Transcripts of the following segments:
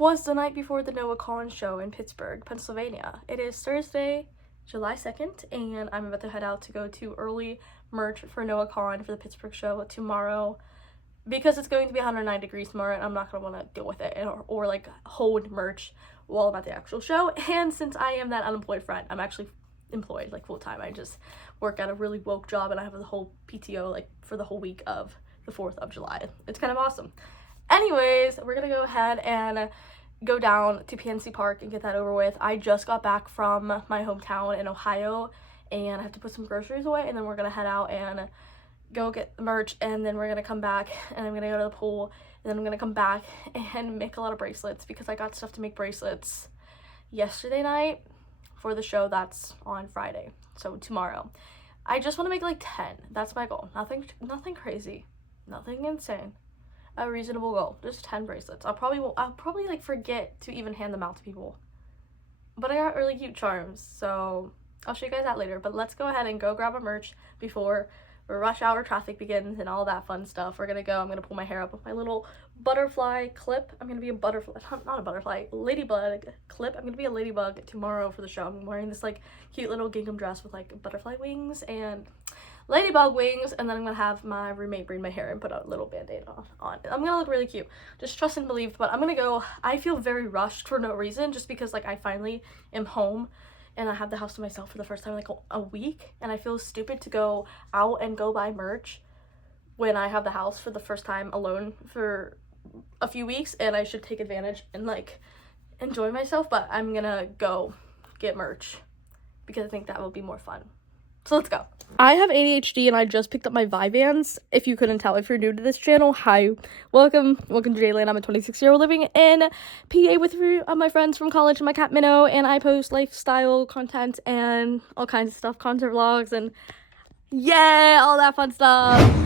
'twas the night before the Noah Kahan show in Pittsburgh, Pennsylvania. It is Thursday, July 2nd, and I'm about to head out to go to early merch for Noah Kahan for the Pittsburgh show tomorrow. Because it's going to be 109 degrees tomorrow, and I'm not going to want to deal with it or like hold merch while I'm at the actual show. And since I am that unemployed friend, I'm actually employed like full-time. I just work at a really woke job, and I have the whole PTO like for the whole week of the 4th of July. It's kind of awesome. Anyways, we're gonna go ahead and go down to PNC Park and get that over with. I just got back from my hometown in Ohio, and I have to put some groceries away, and then we're gonna head out and go get the merch, and then we're gonna come back, and I'm gonna go to the pool, and then I'm gonna come back and make a lot of bracelets because I got stuff to make bracelets yesterday night for the show that's on Friday, so tomorrow. I just want to make like 10. That's my goal. Nothing crazy, nothing insane. A reasonable goal, just 10 bracelets. I'll probably like forget to even hand them out to people, but I got really cute charms, so I'll show you guys that later. But let's go ahead and go grab our merch before rush hour traffic begins and all that fun stuff. I'm gonna pull my hair up with my little butterfly clip. I'm gonna be a butterfly, not a butterfly, ladybug clip. I'm gonna be a ladybug tomorrow for the show. I'm wearing this like cute little gingham dress with like butterfly wings and ladybug wings, and then I'm gonna have my roommate braid my hair and put a little band-aid on. I'm gonna look really cute. Just trust and believe. But I'm gonna go. I feel very rushed for no reason, just because like I finally am home and I have the house to myself for the first time in like a week, and I feel stupid to go out and go buy merch when I have the house for the first time alone for a few weeks, and I should take advantage and like enjoy myself. But I'm gonna go get merch because I think that will be more fun. So let's go. I have ADHD, and I just picked up my Vyvanse. If you couldn't tell, if you're new to this channel, hi, welcome to Jayland. I'm a 26-year-old living in PA with three of my friends from college and my cat Minnow, and I post lifestyle content and all kinds of stuff, concert vlogs, and yeah, all that fun stuff.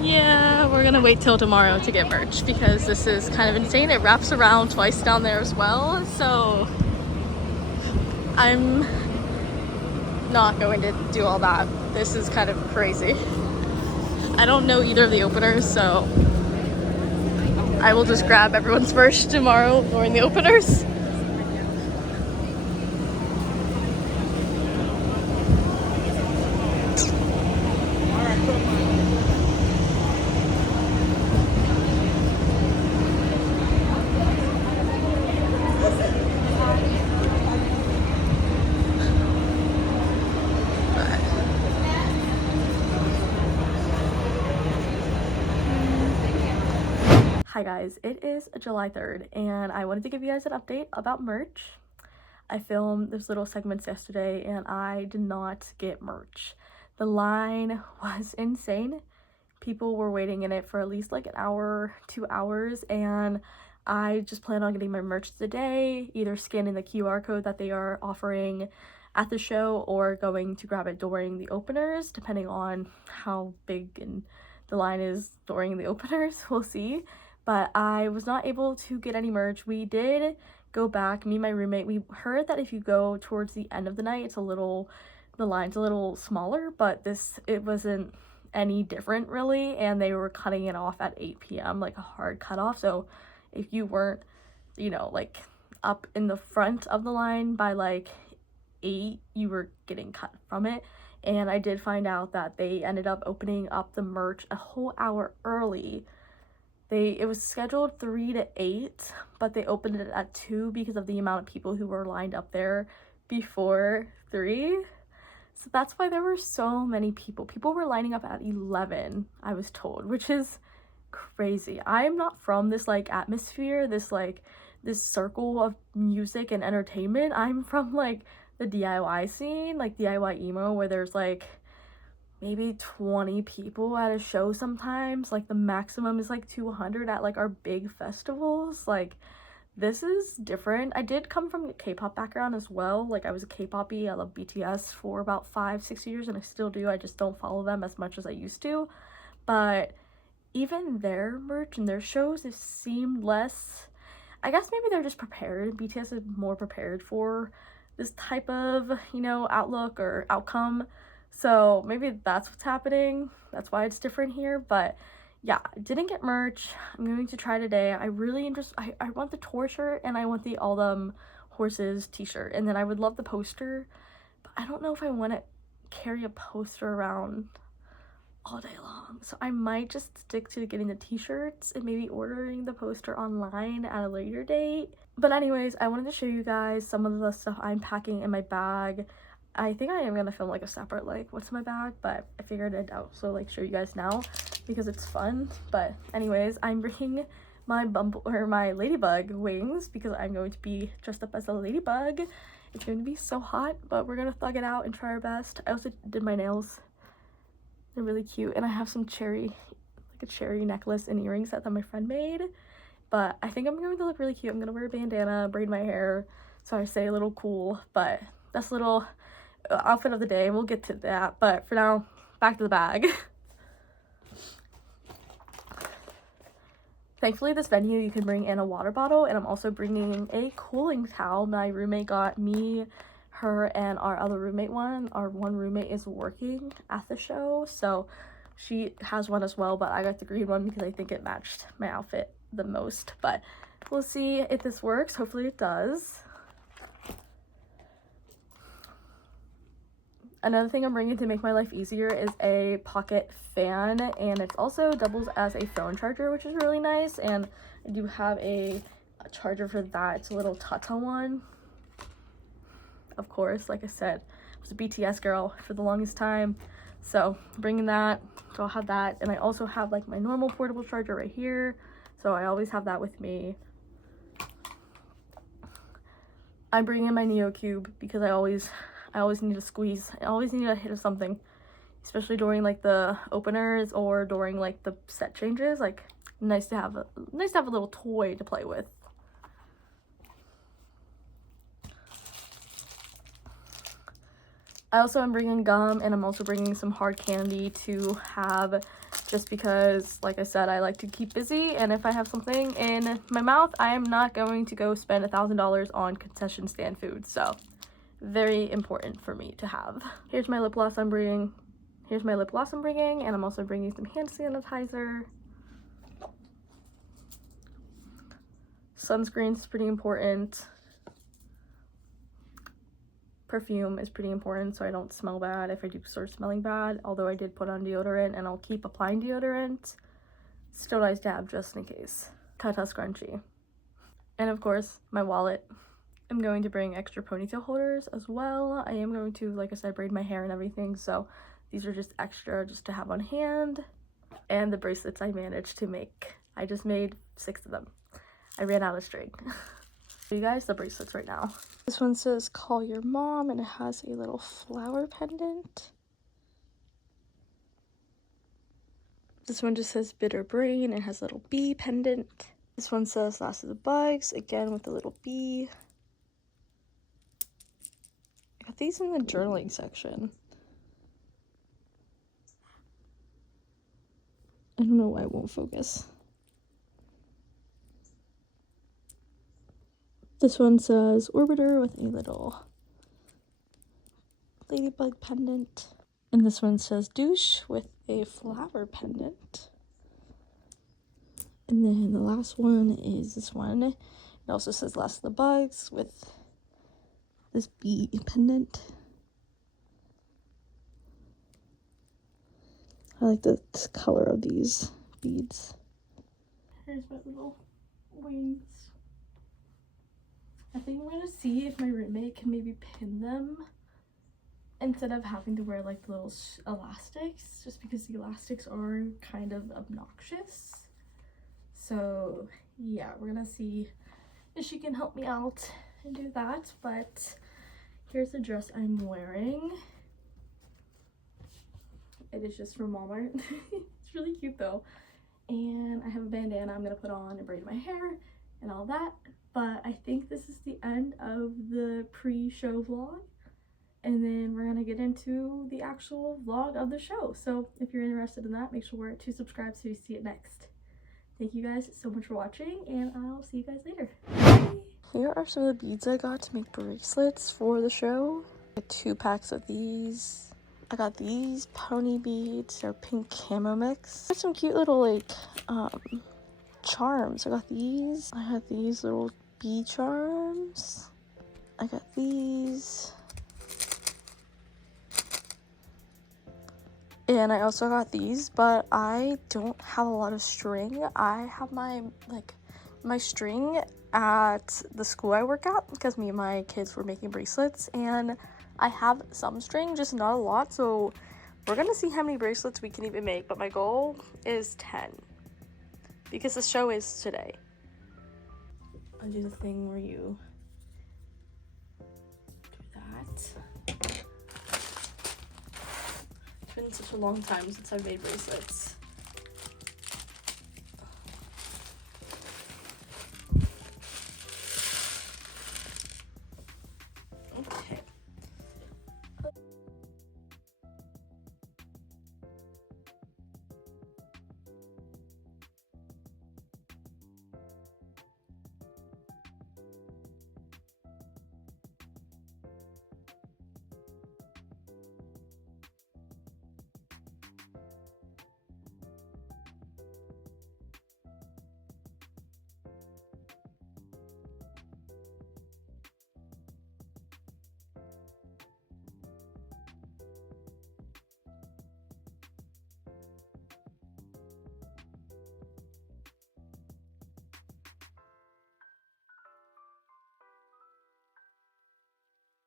Yeah, we're gonna wait till tomorrow to get merch because this is kind of insane. It wraps around twice down there as well, so I'm not going to do all that. This is kind of crazy. I don't know either of the openers, so I will just grab everyone's merch tomorrow during the openers. Hi guys, it is July 3rd, and I wanted to give you guys an update about merch. I filmed those little segments yesterday, and I did not get merch. The line was insane. People were waiting in it for at least like an hour, 2 hours, and I just plan on getting my merch today, either scanning the QR code that they are offering at the show or going to grab it during the openers, depending on how big and the line is during the openers. We'll see. But I was not able to get any merch. We did go back, me and my roommate, we heard that if you go towards the end of the night, the line's a little smaller, but it wasn't any different really, and they were cutting it off at 8 p.m, like a hard cutoff. So if you weren't, like up in the front of the line by like 8, you were getting cut from it. And I did find out that they ended up opening up the merch a whole hour early. It was scheduled 3 to 8, but they opened it at 2 because of the amount of people who were lined up there before 3. So that's why there were so many people. People were lining up at 11, I was told, which is crazy. I'm not from this like atmosphere, this circle of music and entertainment. I'm from like the DIY scene, like DIY emo, where there's like maybe 20 people at a show sometimes. Like the maximum is like 200 at like our big festivals. Like this is different. I did come from a K-pop background as well. Like, I was a K-poppy. I love BTS for about 5-6 years, and I still do. I just don't follow them as much as I used to. But even their merch and their shows, it seemed less, I guess maybe they're just prepared. BTS is more prepared for this type of, you know, outlook or outcome. So maybe that's what's happening. That's why it's different here. But yeah, I didn't get merch. I'm going to try today. I really I want the tour shirt and I want the All Them Horses t-shirt. And then I would love the poster. But I don't know if I want to carry a poster around all day long. So I might just stick to getting the t-shirts and maybe ordering the poster online at a later date. But anyways, I wanted to show you guys some of the stuff I'm packing in my bag. I think I am gonna film like a separate like what's in my bag, but I figured I'd also like show you guys now because it's fun. But anyways, I'm bringing my my ladybug wings because I'm going to be dressed up as a ladybug. It's going to be so hot, but we're gonna thug it out and try our best. I also did my nails. They're really cute, and I have some cherry, like a cherry necklace and earring set that my friend made. But I think I'm going to look really cute. I'm gonna wear a bandana, braid my hair, so I stay a little cool. But that's a little outfit of the day. We'll get to that. But for now, back to the bag. Thankfully, this venue you can bring in a water bottle, and I'm also bringing a cooling towel. My roommate got me, her, and our other roommate one. Our one roommate is working at the show, so she has one as well, but I got the green one because I think it matched my outfit the most. But we'll see if this works. Hopefully it does. Another thing I'm bringing to make my life easier is a pocket fan, and it also doubles as a phone charger, which is really nice. And I do have a charger for that. It's a little Tata one. Of course, like I said, I was a BTS girl for the longest time, so bringing that, so I'll have that. And I also have like my normal portable charger right here, so I always have that with me. I'm bringing in my Neo Cube because I always need to squeeze. I always need a hit of something, especially during like the openers or during like the set changes. Like, nice to have a little toy to play with. I also am bringing gum, and I'm also bringing some hard candy to have, just because, like I said, I like to keep busy, and if I have something in my mouth, I am not going to go spend $1,000 on concession stand food. So very important for me to have. Here's my lip gloss I'm bringing. And I'm also bringing some hand sanitizer. Sunscreen's pretty important. Perfume is pretty important so I don't smell bad if I do start smelling bad, although I did put on deodorant and I'll keep applying deodorant. Still nice to have just in case. Tata scrunchie. And of course, my wallet. I'm going to bring extra ponytail holders as well. I am going to, like I said, braid my hair and everything, so these are just extra just to have on hand. And the bracelets I managed to make. I just made 6 of them. I ran out of string. You guys, the bracelets right now. This one says call your mom, and it has a little flower pendant. This one just says bitter brain and has a little bee pendant. This one says last of the bugs, again with a little bee. I got these in the journaling section. I don't know why it won't focus. This one says orbiter with a little ladybug pendant. And this one says douche with a flower pendant. And then the last one is this one. It also says last of the bugs with this bee pendant. I like the color of these beads. Here's my little wings. I think I'm gonna see if my roommate can maybe pin them instead of having to wear like the little elastics, just because the elastics are kind of obnoxious. So yeah, we're gonna see if she can help me out and do that. But here's the dress I'm wearing. It is just from Walmart. It's really cute though. And I have a bandana I'm gonna put on and braid my hair and all that. But I think this is the end of the pre-show vlog, and then we're gonna get into the actual vlog of the show. So if you're interested in that, make sure to subscribe so you see it next. Thank you guys so much for watching, and I'll see you guys later. Bye. Here are some of the beads I got to make bracelets for the show. I got 2 packs of these. I got these pony beads. They're pink camo mix. There's some cute little like charms. I got these. I had these little bee charms. I got these. And I also got these, but I don't have a lot of string. I have my string at the school I work at because me and my kids were making bracelets, and I have some string, just not a lot. So we're gonna see how many bracelets we can even make, but my goal is 10 because the show is today. I'll do the thing where you do that. It's been such a long time since I've made bracelets. Okay.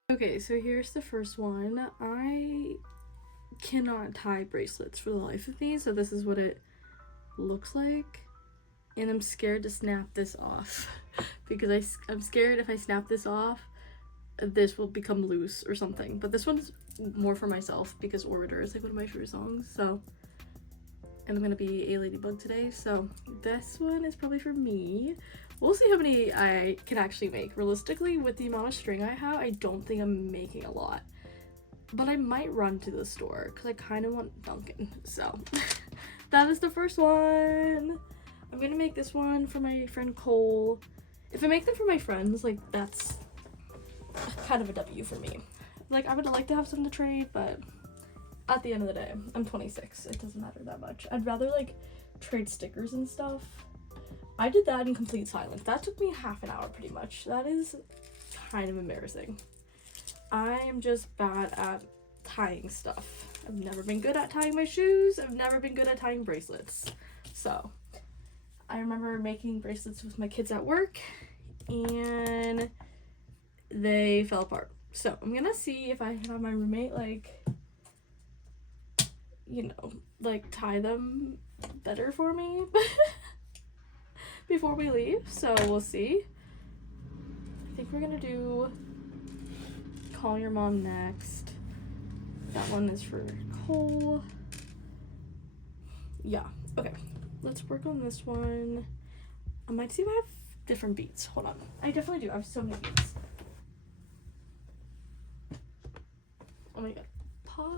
Okay, so here's the first one. I cannot tie bracelets for the life of me, so this is what it looks like. And I'm scared to snap this off because I'm scared if I snap this off, this will become loose or something. But this one's more for myself because Orbiter is like one of my favorite songs, so. And I'm gonna be a ladybug today, so this one is probably for me. We'll see how many I can actually make. Realistically, with the amount of string I have, I don't think I'm making a lot. But I might run to the store because I kind of want Dunkin'. So that is the first one. I'm gonna make this one for my friend Cole. If I make them for my friends, like, that's kind of a W for me. Like, I would like to have some to trade, but at the end of the day, I'm 26. It doesn't matter that much. I'd rather like trade stickers and stuff. I did that in complete silence. That took me half an hour pretty much. That is kind of embarrassing. I am just bad at tying stuff. I've never been good at tying my shoes. I've never been good at tying bracelets. So I remember making bracelets with my kids at work and they fell apart. So I'm gonna see if I can have my roommate like, you know, like tie them better for me before we leave. So we'll see. I think we're gonna do Call Your Mom next. That one is for Cole. Yeah, okay. Let's work on this one. I might see if I have different beats. Hold on. I definitely do. I have so many beats. Oh my god.